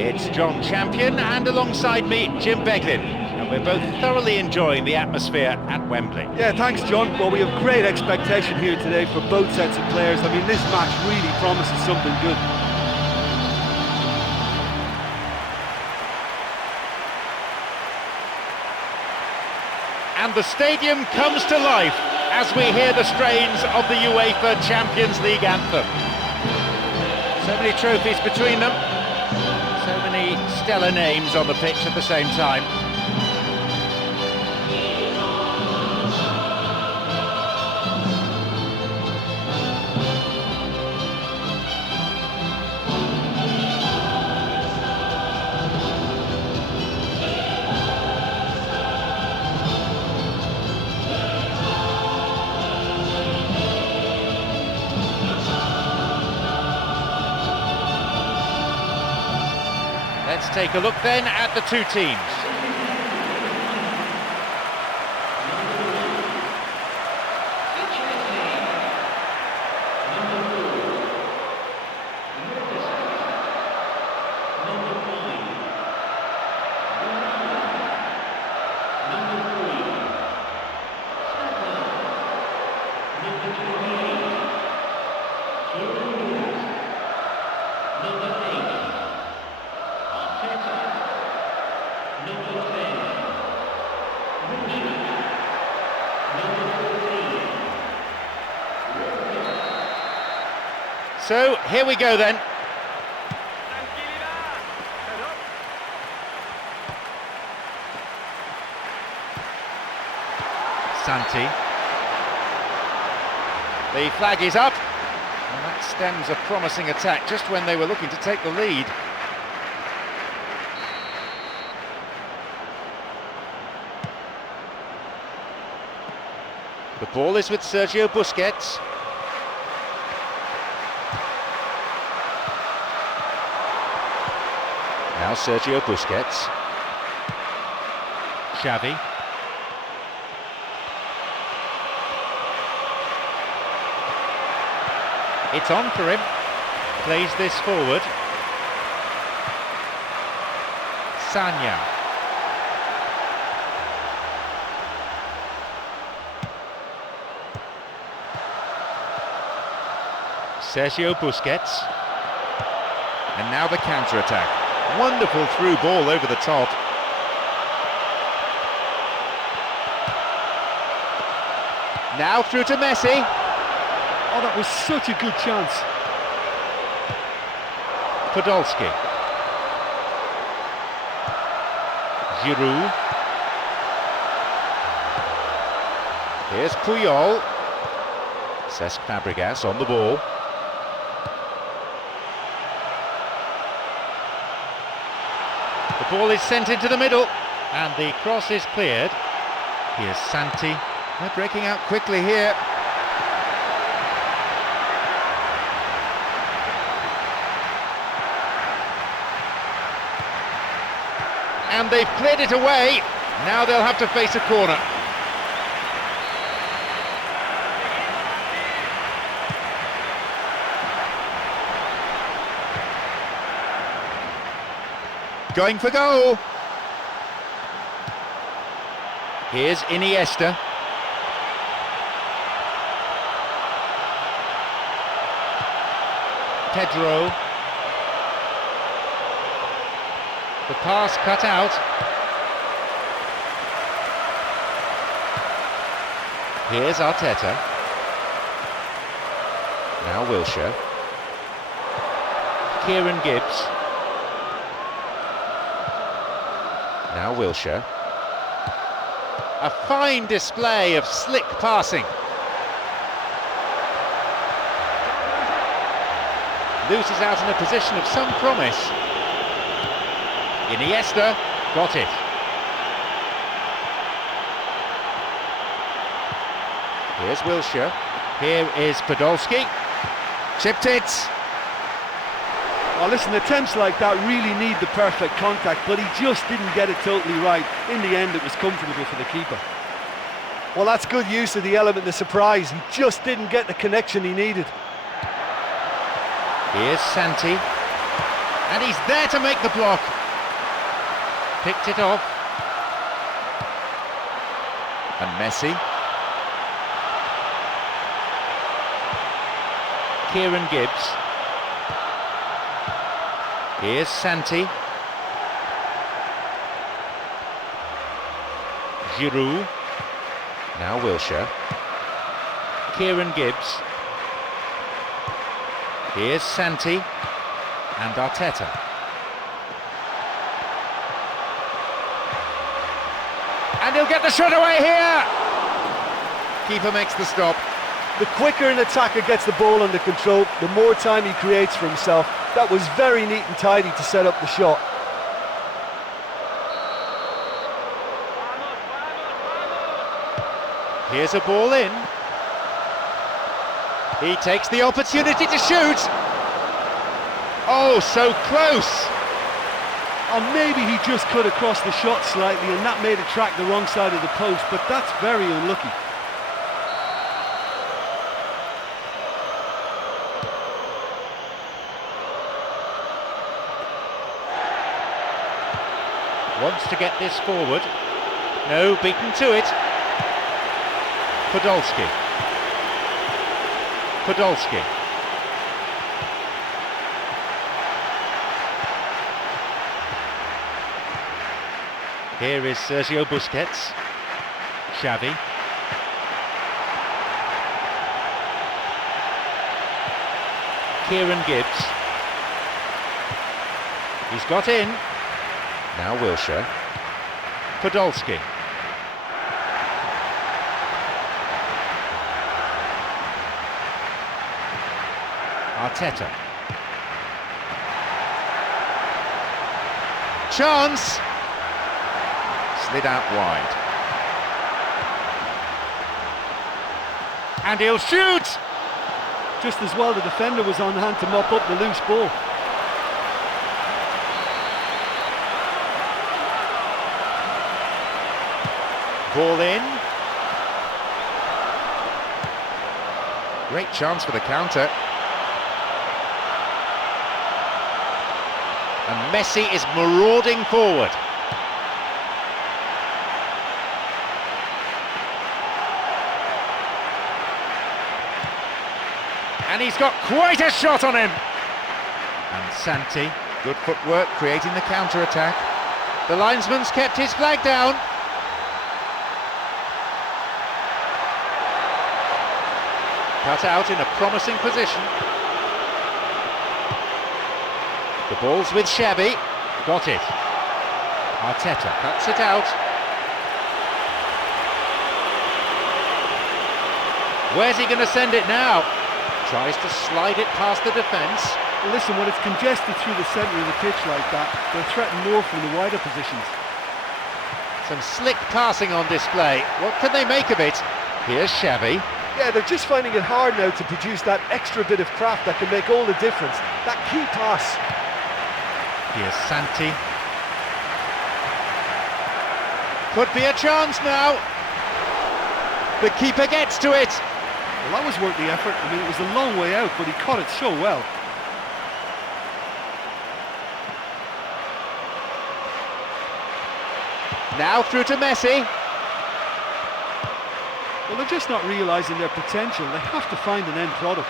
It's John Champion, and alongside me, Jim Beglin. And we're both thoroughly enjoying the atmosphere at Wembley. Yeah, thanks, John. Well, we have great expectation here today for both sets of players. I mean, this match really promises something good. And the stadium comes to life as we hear the strains of the UEFA Champions League anthem. So many trophies between them, so many stellar names on the pitch at the same time. Let's take a look then at the two teams. So, here we go then. Santi. The flag is up, and that stems a promising attack just when they were looking to take the lead. The ball is with Sergio Busquets. Now Sergio Busquets. Xavi. It's on for him. Plays this forward. Sanya. Sergio Busquets. And now the counter-attack. Wonderful through ball over the top. Now through to Messi. Oh, that was such a good chance. Podolski. Giroud. Here's Puyol. Cesc Fabregas on the ball. The ball is sent into the middle, and the cross is cleared. Here's Santi. They're breaking out quickly here. And they've cleared it away. Now they'll have to face a corner. Going for goal. Here's Iniesta. Pedro. The pass cut out. Here's Arteta. Now Wilshere. Kieran Gibbs. Now Wilshere. A fine display of slick passing. Loses out in a position of some promise. Iniesta got it. Here's Wilshere. Here is Podolski. Chipped it. Oh, listen, attempts like that really need the perfect contact, but he just didn't get it totally right. In the end, it was comfortable for the keeper. Well, that's good use of the element of surprise. He just didn't get the connection he needed. Here's Santi. And he's there to make the block. Picked it off. And Messi. Kieran Gibbs. Here's Santi. Giroud. Now Wilshere. Kieran Gibbs. Here's Santi and Arteta. And he'll get the shot away here! Keeper makes the stop. The quicker an attacker gets the ball under control, the more time he creates for himself. That was very neat and tidy to set up the shot. Here's a ball in. He takes the opportunity to shoot. Oh, so close. Or maybe he just cut across the shot slightly and that made it track the wrong side of the post, but that's very unlucky. Wants to get this forward. No, beaten to it. Podolski. Podolski. Here is Sergio Busquets. Xavi. Kieran Gibbs. He's got in. Now Wilshere. Podolski. Arteta. Chance! Slid out wide. And he'll shoot! Just as well the defender was on hand to mop up the loose ball. Ball in. Great chance for the counter. And Messi is marauding forward. And he's got quite a shot on him. And Santi, good footwork, creating the counter-attack. The linesman's kept his flag down. Cut out in a promising position. The ball's with Xavi. Got it. Arteta cuts it out. Where's he going to send it now? Tries to slide it past the defence. Well, listen, when it's congested through the centre of the pitch like that, they'll threaten more from the wider positions. Some slick passing on display. What can they make of it? Here's Xavi. Yeah, they're just finding it hard now to produce that extra bit of craft that can make all the difference. That key pass. Here's Santi. Could be a chance now. The keeper gets to it. Well, that was worth the effort. I mean, it was a long way out, but he caught it so well. Now through to Messi. Well, they're just not realising their potential. They have to find an end product.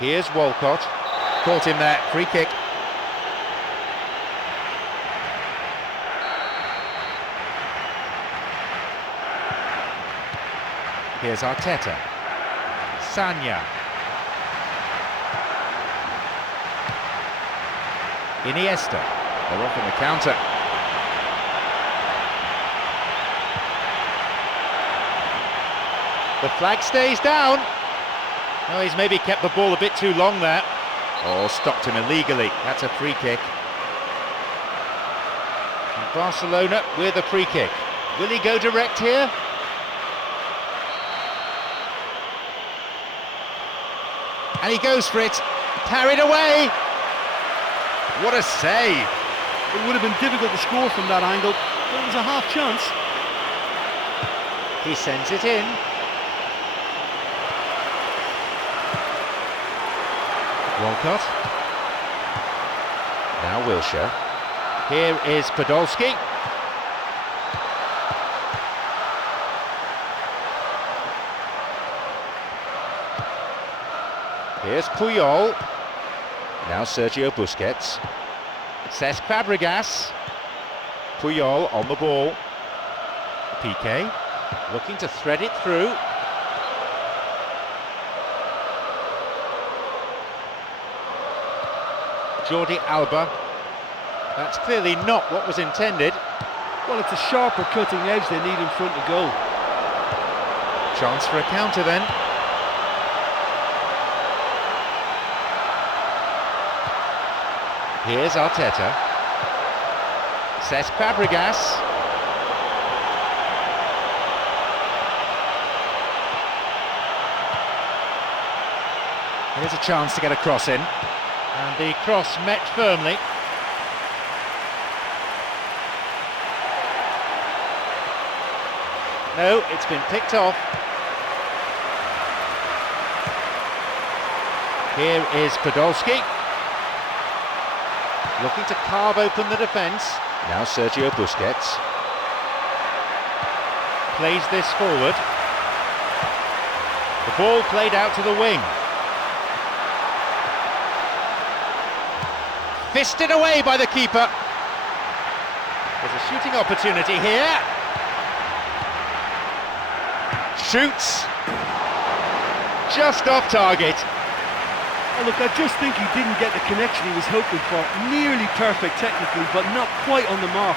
Here's Walcott. Caught him there. Free kick. Here's Arteta. Sanya. Iniesta. They're off in the counter. The flag stays down. Oh, he's maybe kept the ball a bit too long there. Oh, stopped him illegally. That's a free kick. And Barcelona with a free kick. Will he go direct here? And he goes for it. Carried away. What a save. It would have been difficult to score from that angle, but it was a half chance. He sends it in. Walcott. Now Wilshere. Here is Podolski. Here's Puyol. Now Sergio Busquets. Cesc Fabregas. Puyol on the ball. Piqué looking to thread it through. Jordi Alba. That's clearly not what was intended. Well, it's a sharper cutting edge they need in front of goal. Chance for a counter then. Here's Arteta. Cesc Fabregas. Here's a chance to get a cross in. And the cross met firmly. No, it's been picked off. Here is Podolski. Looking to carve open the defence. Now Sergio Busquets. Plays this forward. The ball played out to the wing. Fisted away by the keeper. There's a shooting opportunity here. Shoots. Just off target. Oh, look, I just think he didn't get the connection he was hoping for. Nearly perfect technically, but not quite on the mark.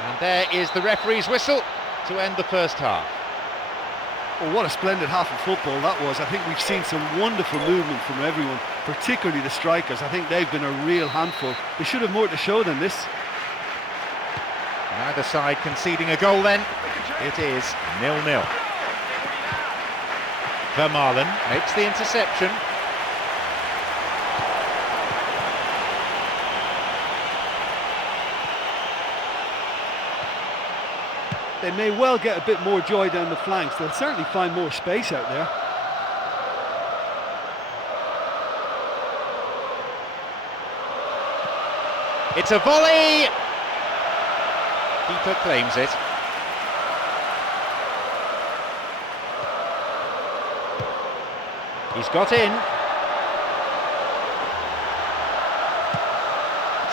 And there is the referee's whistle to end the first half. Well, what a splendid half of football that was. I think we've seen some wonderful movement from everyone, particularly the strikers. I think they've been a real handful. They should have more to show than this. Neither side conceding a goal then. It is 0-0. Vermaelen makes the interception. They may well get a bit more joy down the flanks. They'll certainly find more space out there. It's a volley! Keeper claims it. He's got in.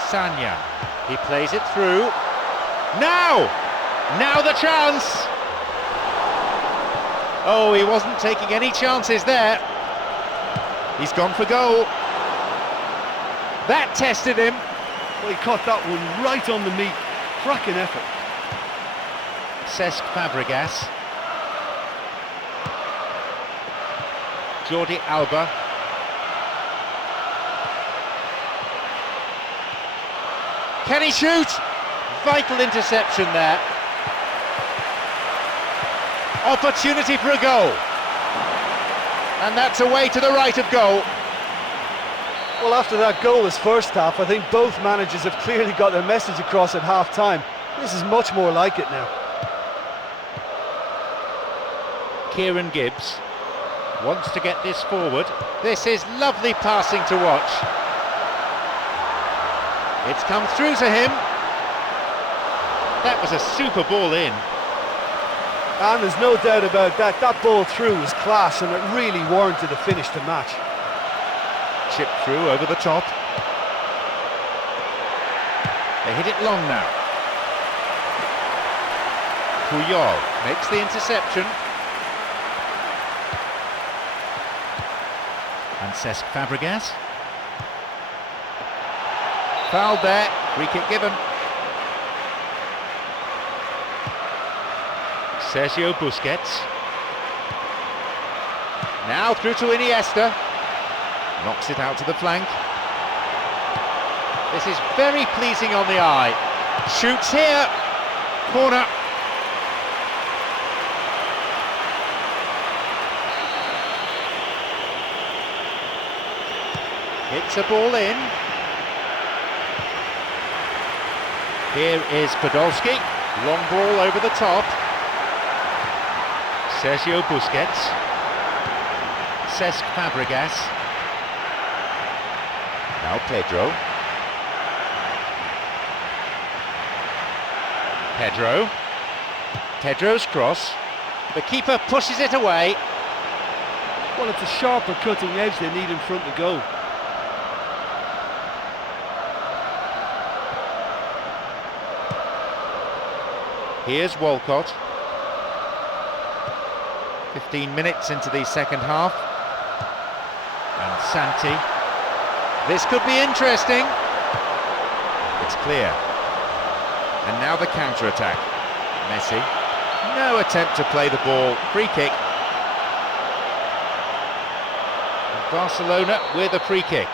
Sanya. He plays it through. Now! Now the chance! Oh, he wasn't taking any chances there. He's gone for goal. That tested him. Well, he caught that one right on the meat. Cracking effort. Cesc Fabregas. Jordi Alba. Can he shoot? Vital interception there. Opportunity for a goal. And that's away to the right of goal. Well, after that goalless first half, I think both managers have clearly got their message across at half-time. This is much more like it now. Kieran Gibbs wants to get this forward. This is lovely passing to watch. It's come through to him. That was a super ball in. And there's no doubt about that. That ball through was class, and it really warranted a finish to match. Chip through over the top. They hit it long now. Puyol makes the interception. And Cesc Fabregas. Fouled there, free kick given. Sergio Busquets. Now through to Iniesta. Knocks it out to the flank. This is very pleasing on the eye. Shoots here. Corner. Hits a ball in. Here is Podolski, long ball over the top. Sergio Busquets. Cesc Fabregas. Now Pedro. Pedro's cross. The keeper pushes it away. Well, it's a sharper cutting edge they need in front to go. Here's Walcott. 15 minutes into the second half. And Santi. This could be interesting. It's clear. And now the counter-attack. Messi. No attempt to play the ball. Free kick. And Barcelona with a free kick.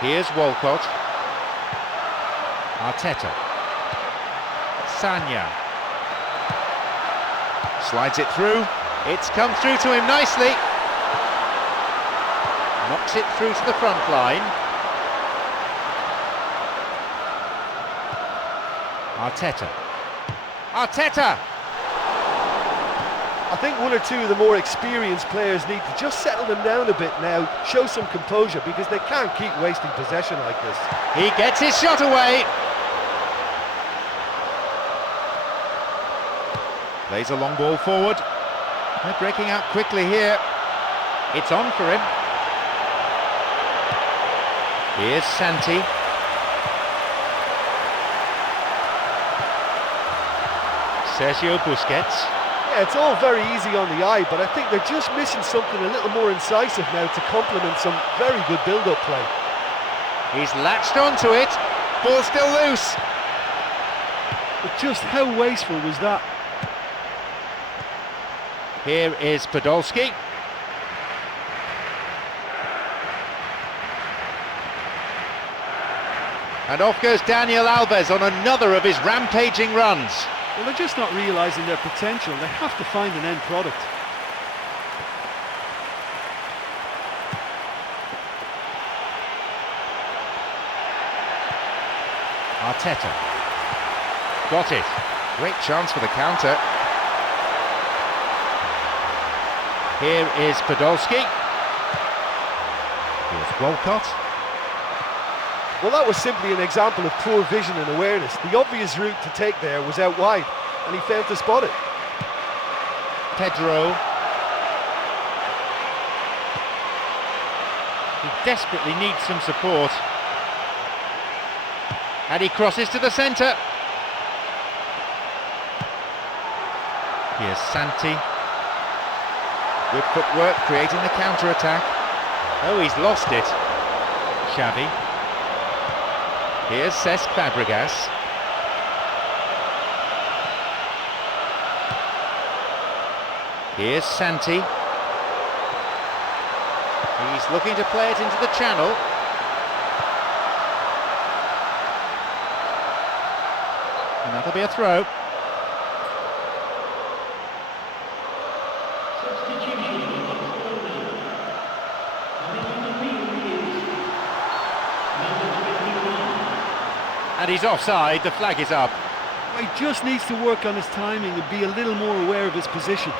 Here's Walcott. Arteta. Sanya. Slides it through. It's come through to him nicely. Knocks it through to the front line. Arteta! I think one or two of the more experienced players need to just settle them down a bit now, show some composure, because they can't keep wasting possession like this. He gets his shot away. Plays a long ball forward. They're breaking out quickly here. It's on for him. Here's Santi. Sergio Busquets. Yeah, it's all very easy on the eye, but I think they're just missing something a little more incisive now to complement some very good build-up play. He's latched onto it. Ball still loose. But just how wasteful was that? Here is Podolski. And off goes Daniel Alves on another of his rampaging runs. Well, they're just not realising their potential. They have to find an end product. Arteta. Got it. Great chance for the counter. Here is Podolski. Here's Walcott. Well, that was simply an example of poor vision and awareness. The obvious route to take there was out wide, and he failed to spot it. Pedro. He desperately needs some support. And he crosses to the centre. Here's Santi. Good footwork, creating the counter-attack. Oh, he's lost it. Xavi. Here's Cesc Fabregas. Here's Santi. He's looking to play it into the channel. And that'll be a throw. And he's offside, the flag is up. He just needs to work on his timing and be a little more aware of his position.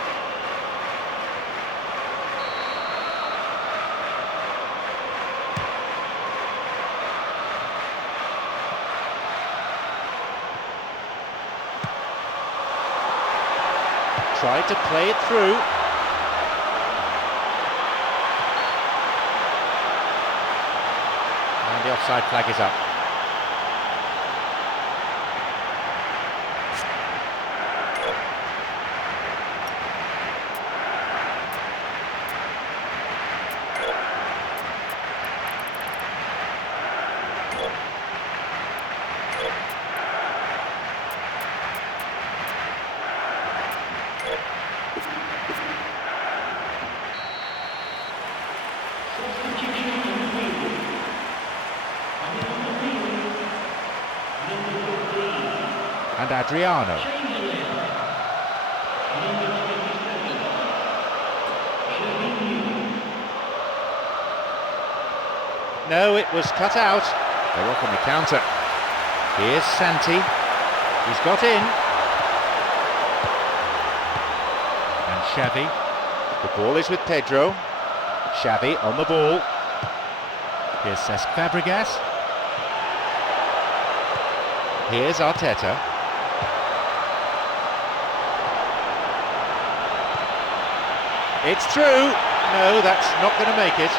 Tried to play it through. And the offside flag is up. And Adriano. No, it was cut out. They're off on the counter. Here's Santi. He's got in. And Xavi. The ball is with Pedro. Xavi on the ball. Here's Cesc Fabregas. Here's Arteta. It's through. No, that's not going to make it.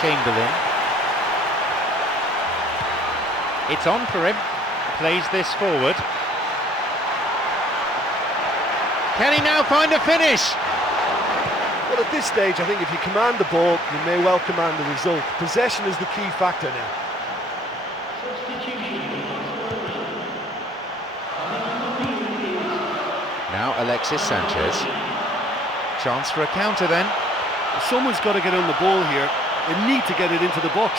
Chamberlain. It's on for him. Plays this forward. Can he now find a finish? Well, at this stage, I think if you command the ball, you may well command the result. Possession is the key factor now. Now Alexis Sanchez. Chance for a counter then. Someone's got to get on the ball here. They need to get it into the box.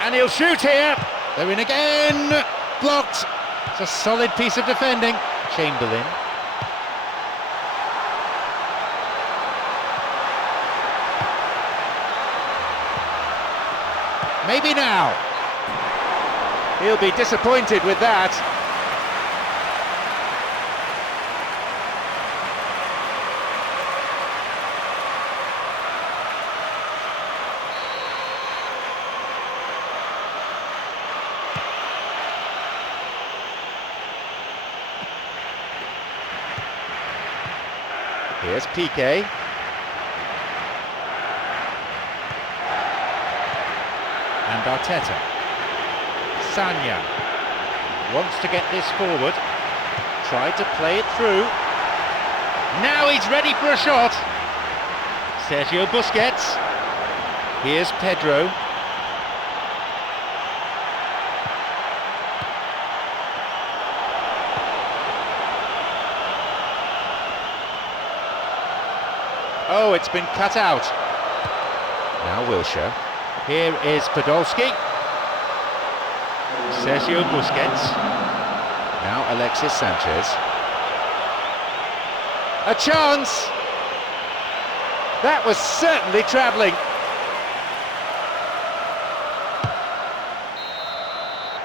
And he'll shoot here. They're in again. Blocked. It's a solid piece of defending. Chamberlain. Maybe now. He'll be disappointed with that. Here's Piqué. And Arteta. Sanya wants to get this forward. Tried to play it through. Now he's ready for a shot. Sergio Busquets. Here's Pedro. Oh, it's been cut out. Now Wilshere. Here is Podolski. Sergio Busquets. Now Alexis Sanchez. A chance! That was certainly travelling.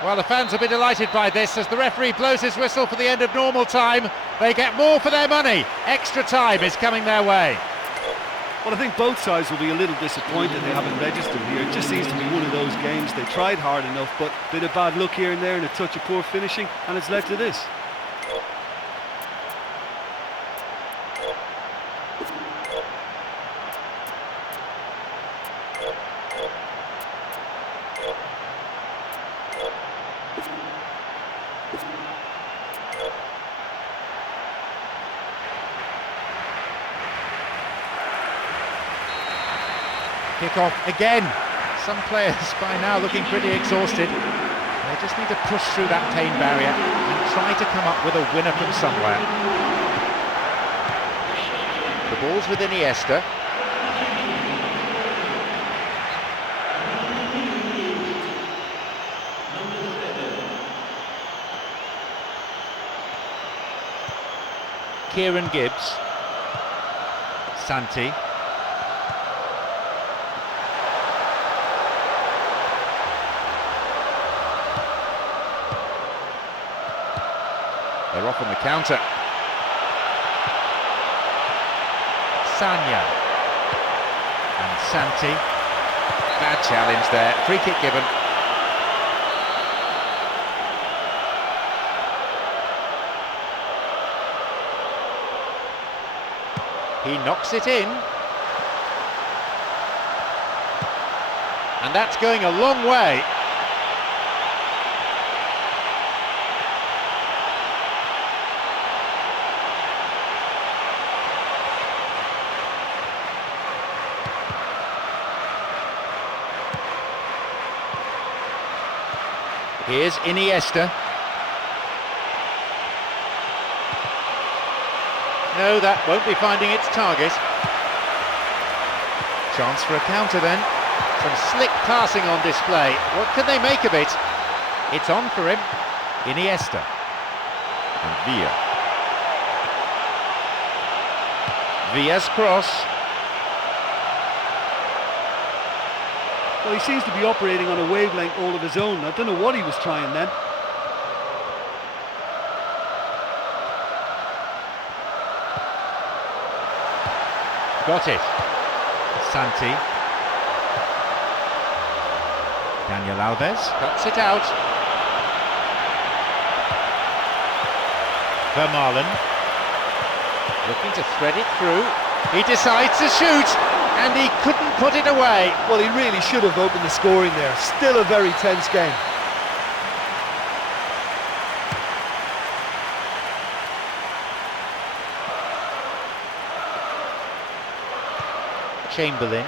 Well, the fans will be delighted by this as the referee blows his whistle for the end of normal time. They get more for their money. Extra time is coming their way. Well, I think both sides will be a little disappointed they haven't registered here. It just seems to be one of those games. They tried hard enough, but a bit of bad luck here and there and a touch of poor finishing, and it's led to this. Kick-off again. Some players by now looking pretty exhausted. They just need to push through that pain barrier and try to come up with a winner from somewhere. The ball's with Iniesta. Kieran Gibbs. Santi. They're off on the counter. Sanya. And Santi. Bad challenge there. Free kick given. He knocks it in. And that's going a long way. Here's Iniesta. No, that won't be finding its target. Chance for a counter then. Some slick passing on display. What can they make of it? It's on for him. Iniesta. And Villa. Villa's cross. Well, he seems to be operating on a wavelength all of his own. I don't know what he was trying then. Got it. Santi. Daniel Alves cuts it out. Vermaelen looking to thread it through. He decides to shoot, and he couldn't put it away. Well, he really should have opened the scoring there. Still a very tense game. Chamberlain.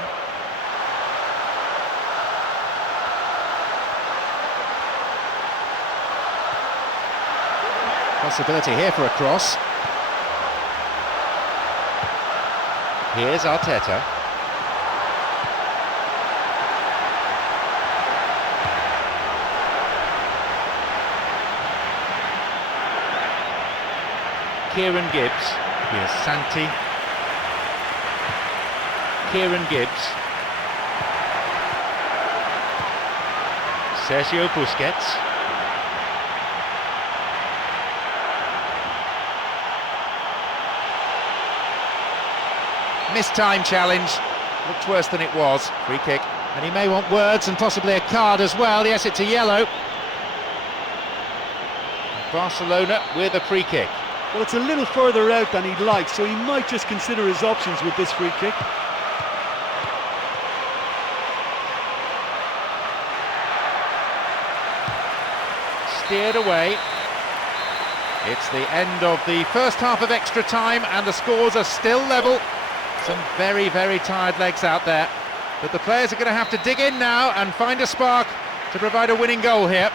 Possibility here for a cross. Here's Arteta. Kieran Gibbs. Here's Santi. Kieran Gibbs. Sergio Busquets. Missed time challenge. Looked worse than it was. Free kick. And he may want words and possibly a card as well. Yes, it's a yellow. Barcelona with a free kick. Well, it's a little further out than he'd like, so he might just consider his options with this free kick. Steered away. It's the end of the first half of extra time and the scores are still level. Some very, very tired legs out there, but the players are going to have to dig in now and find a spark to provide a winning goal here.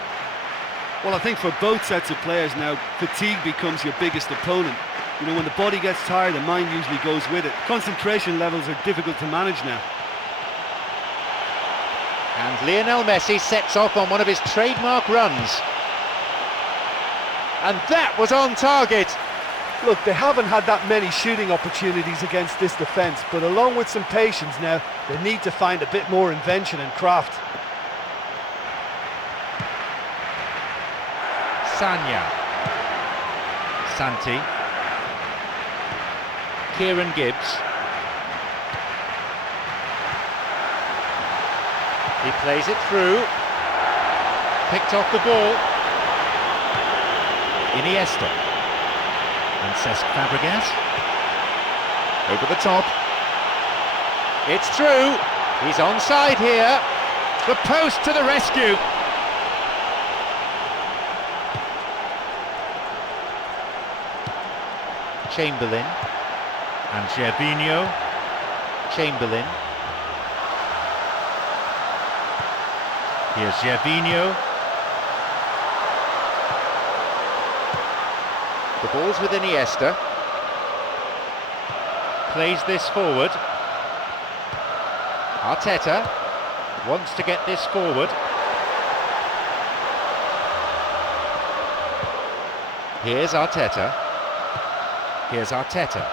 Well, I think for both sets of players now, fatigue becomes your biggest opponent. You know, when the body gets tired, the mind usually goes with it. Concentration levels are difficult to manage now. And Lionel Messi sets off on one of his trademark runs. And that was on target. Look, they haven't had that many shooting opportunities against this defence, but along with some patience now, they need to find a bit more invention and craft. Sanya. Santi. Kieran Gibbs. He plays it through. Picked off the ball. Iniesta. And Cesc Fabregas. Over the top. It's through. He's onside here. The post to the rescue. Chamberlain. And Gervinho. Chamberlain. Here's Gervinho. The ball's with Iniesta. Plays this forward. Arteta wants to get this forward. Here's Arteta. Here's Arteta.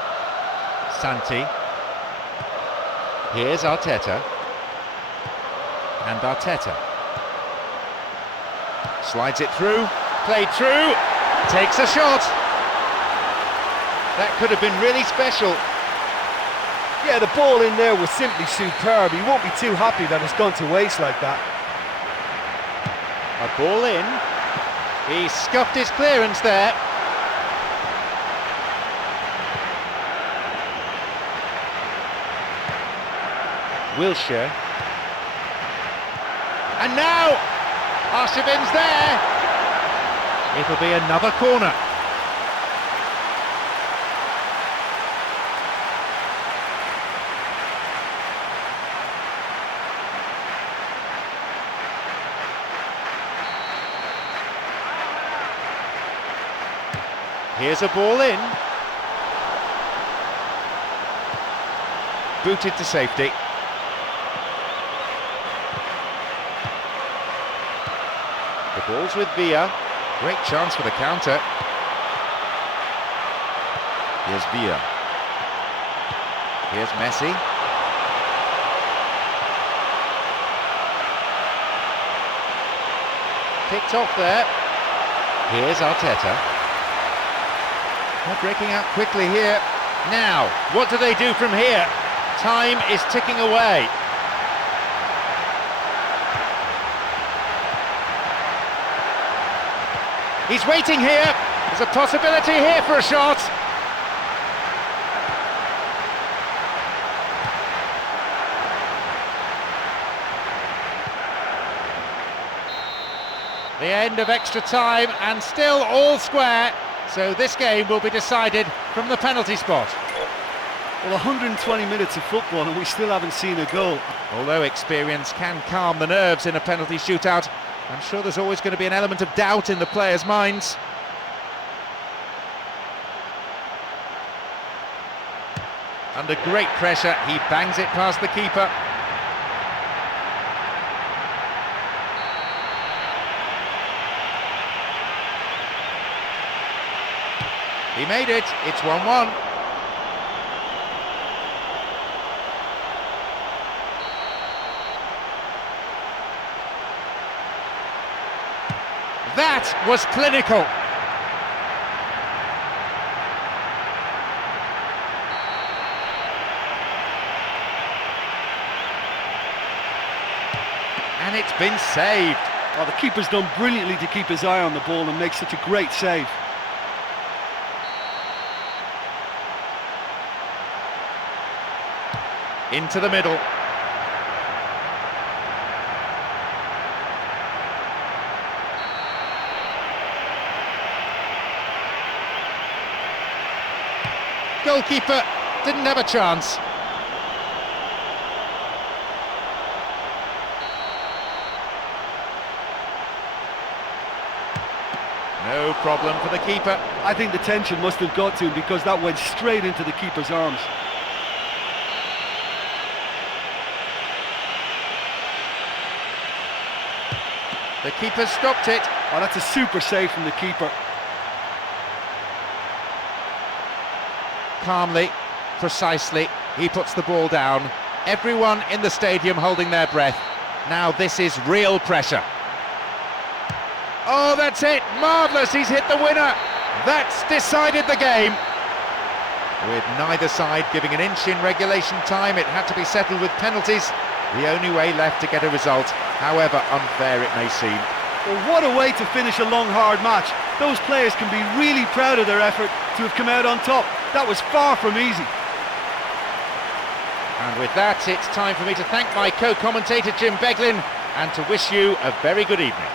Santi. Here's Arteta. And Arteta. Slides it through. Played through. Takes a shot. That could have been really special. Yeah, the ball in there was simply superb. He won't be too happy that it's gone to waste like that. A ball in. He scuffed his clearance there. Wilshere. And now Arshavin's there. It'll be another corner. Here's a ball in. Booted to safety. The ball's with Villa. Great chance for the counter. Here's Villa. Here's Messi. Picked off there. Here's Arteta. They're breaking out quickly here. Now, what do they do from here? Time is ticking away. He's waiting here. There's a possibility here for a shot. The end of extra time, and still all square, so this game will be decided from the penalty spot. Well, 120 minutes of football and we still haven't seen a goal. Although experience can calm the nerves in a penalty shootout, I'm sure there's always going to be an element of doubt in the players' minds. Under great pressure, he bangs it past the keeper. He made it, it's 1-1. That was clinical. And it's been saved. Oh, the keeper's done brilliantly to keep his eye on the ball and make such a great save. Into the middle. Goalkeeper didn't have a chance. No problem for the keeper. I think the tension must have got to him because that went straight into the keeper's arms. The keeper stopped it. Oh, that's a super save from the keeper. Calmly, precisely, he puts the ball down. Everyone in the stadium holding their breath. Now this is real pressure. Oh, that's it! Marvellous, he's hit the winner! That's decided the game. With neither side giving an inch in regulation time, it had to be settled with penalties. The only way left to get a result, however unfair it may seem. Well, what a way to finish a long, hard match. Those players can be really proud of their effort to have come out on top. That was far from easy. And with that, it's time for me to thank my co-commentator Jim Beglin and to wish you a very good evening.